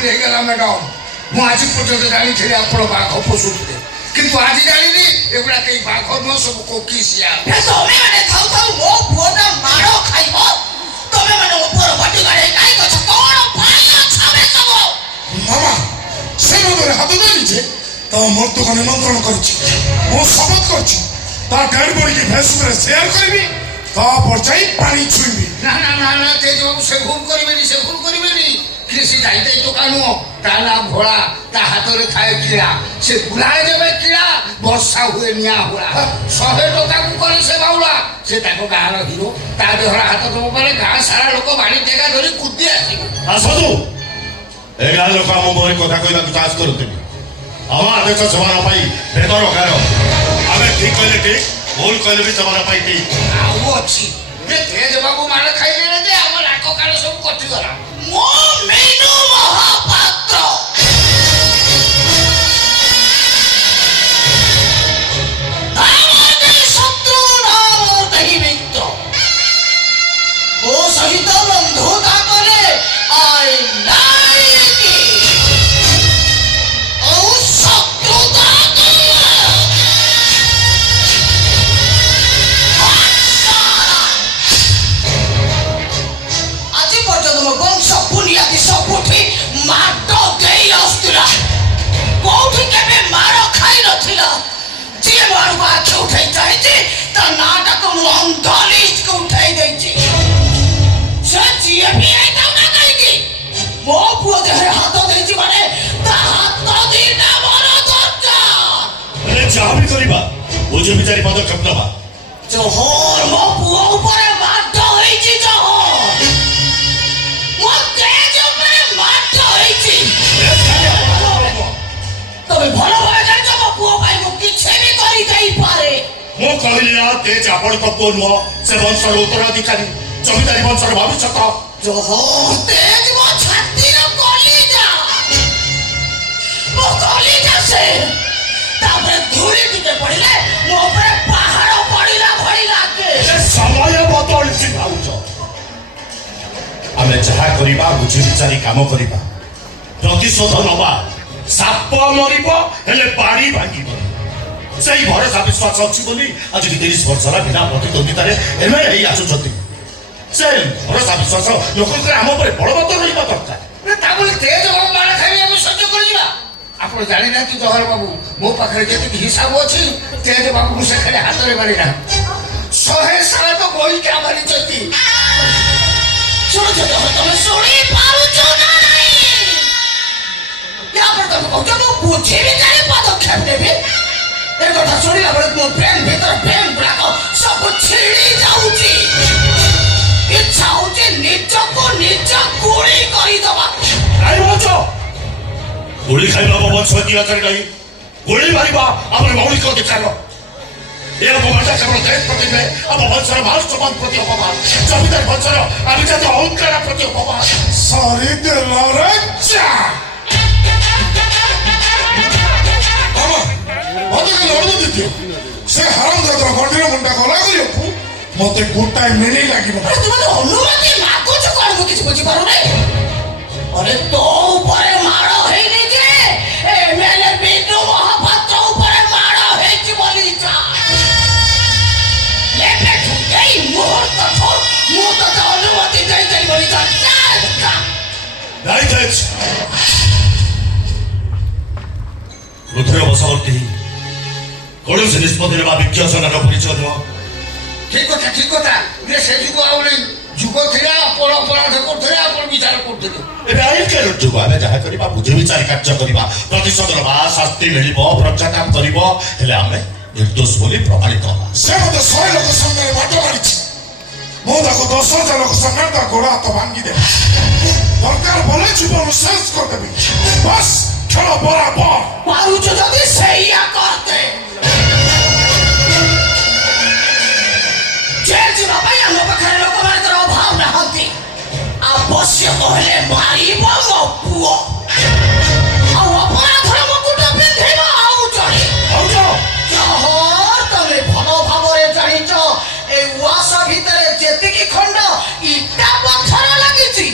भूल होगा मैडम मुझे पर्यटन जानी आप बाघ पोषुते किंतु आज जानी एगुड़ा कई बाघ नुह सब कोकिसिया मामा से हाथ देनी तो मृत्यु को निमंत्रण कर शपथ कर डेड बॉडी की फेसबुक शेयर करी तापर जाई पानी छुईबी ना ना ना ना तेज बाबू से भूल करिवेनी कृषि जाइते दुकान ता ना घोड़ा ता हाथ रे थाए कीड़ा से बुलाए देबे कीड़ा वर्षा हुए निया हुआ 100 टका को करे से बाउला से ताको गार हिरो ता देहरा हाथ दब पारे गाँ सारा लोक बाड़ी टेका धरी कुदी आसी आसदु ए गाँ लोक हम मोरे कथा कहला तू चास करते हम आदेश समान पाई बेदर गार आमे ठीक कहले ठीक भूल कहले भी समान पाई ठीक आउ अछि रे तेज बाबू मार खाइले रे जे हमर आको काल सब कटि गला मो मेनू महापात्र नामते शत्रु नामते मित्र ओ सहित बंधुता करे आई लाइक ओ शत्रुता बुनियादी सबुठी माट दे आसुला कोठी केबे मार खाई नथिला जे मार बात उठाई जाईची ता नाटक अंधलिस्ट को उठाई देची से जिए भी आइता ना कहिकी मो पुओ देह हाथ देची माने ता हाथ दिना मोर दरकार अरे जा भी करिबा ओ जे बिचारी पदक्षेप नबा जोहर मो पुओ ऊपर माट होईची जोहर तबे भलो भाई जान जो पुओ भाई को किछे भी करी जाई पारे मो कहलिया तेज आपण को को नुह से वंशर उत्तराधिकारी जमीदारी वंशर भविष्यत जो हो तेज मो छाती रो कलीजा से तापरे धूली टिके पड़िले मो ऊपर पहाड़ पड़िला भड़ी लागे समय बदल छि भाउछ आमे जहा करिबा बुझि विचारी काम करिबा प्रतिशोध नबा साप मरिबो हेले बाड़ी भांगिबो सेही भरोसा विश्वास अछि बोली आज 30 वर्षरा बिना प्रतिद्वंदिता रे एमे एई आछुछती से भरोसा विश्वास लोक के हम पर बळवत रहिबा दरकार ता बोली तेज बाबू मार खाई हम सह्य कर जिबा आपण जानि ना कि जहर बाबू मो पाखरे जति हिसाब अछि तेज बाबू मुसे खाली हाथ रे मारिना 100 साल तो गोई के मारी चती सुनो जो तुम सुनी पारू जो ना नहीं या पर तुम जब बुझे भी जाने पदक्षेप देबे ए कथा सुनी ला बड़े मो प्रेम भीतर प्रेम ब्लाक सब छिड़ी जाउची इच्छा होचे निज को निज गोली करी दबा आई बोचो गोली खाइबा वंश की आचरण नहीं गोली मारिबा हमर मौलिक अधिकार ये अपमान केवल देश प्रति में अब वंशर भाषमान प्रति अपमान जमीदार वंशर अभिजात अहंकार प्रति अपमान सारी दिल रक्षा मामा मते के लड़ो दिते से हराम दादा गंडीर मुंडा गला करियो मते गोटाय मिनी लागिबो अरे तुम अनुमति मागो छ कोन मु किछ बुझी पारो नै अरे तो ऊपर मारो है नी जे एमएलए बिट्टू महापात्र ऊपर मारो है कि बोली जा लेके गई मुहूर्त तो मुहूर्त अनुमति दे दे बोली जा नहीं जज रुद्र बसवर्ती कोन से निष्पत्ति नेबा विज्ञानर परिचय दो ठीक कथा रे से जुग आउले जुग थिला आपण अपराध करथले आपण विचार करथले एबे आइ के जुग आबे जहा करिबा बुझे विचार कार्य करिबा प्रतिशोध नबा शास्ति मिलिबो प्रत्याघात करिबो हेले आमे निर्दोष बोली प्रमाणित होबा से मते 100 लोक संगे बाटो मारिछि मो ताको 10,000 लोक संगे ता गोड़ा हाथ भांगी दे दरकार बोले जीवन शेष कर देबी बस खेल बराबर पारू जदी सहीया करते जेल जीवा भाई हम पखरे लोक मारे तर अभाव ना हती आवश्यक हेले मारिबो मो पुओ आ अपराध रो मुकुट पिंधेबो आउ चढ़ी आउ जाओ जहर तमे भलो भाबरे जानिचो ए उआसा भितरे जेतिकी खंड इटा पत्थर लागिची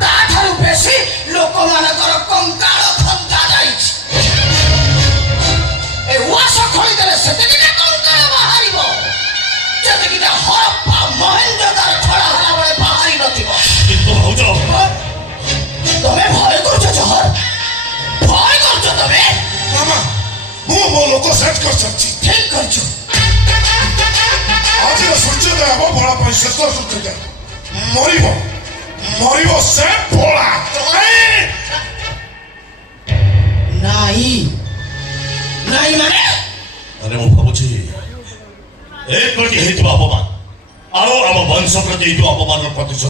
ता थारु बेसी लोक मान ସେଟ୍ କରିସାରିଛି। ଠିକ କରିଛୁ। ଆଜିର ସୂର୍ଯ୍ୟୋଦୟ ହେବ ଭୋଳା ପାଇଁ ଶେଷ ସୂର୍ଯ୍ୟୋଦୟ। ମରିବ ମରିବ ସେ ଭୋଳା। ନାଇଁ ନାଇଁ ମାନେ ଆରେ ମୁଁ ଭାବୁଛି ଏ ପ୍ରତି ହେଇଥିବା ଅପମାନ ଆଉ ଆମ ବଂଶ ପ୍ରତି ହେଇଥିବା ଅପମାନର ପ୍ରତିଶୋଧ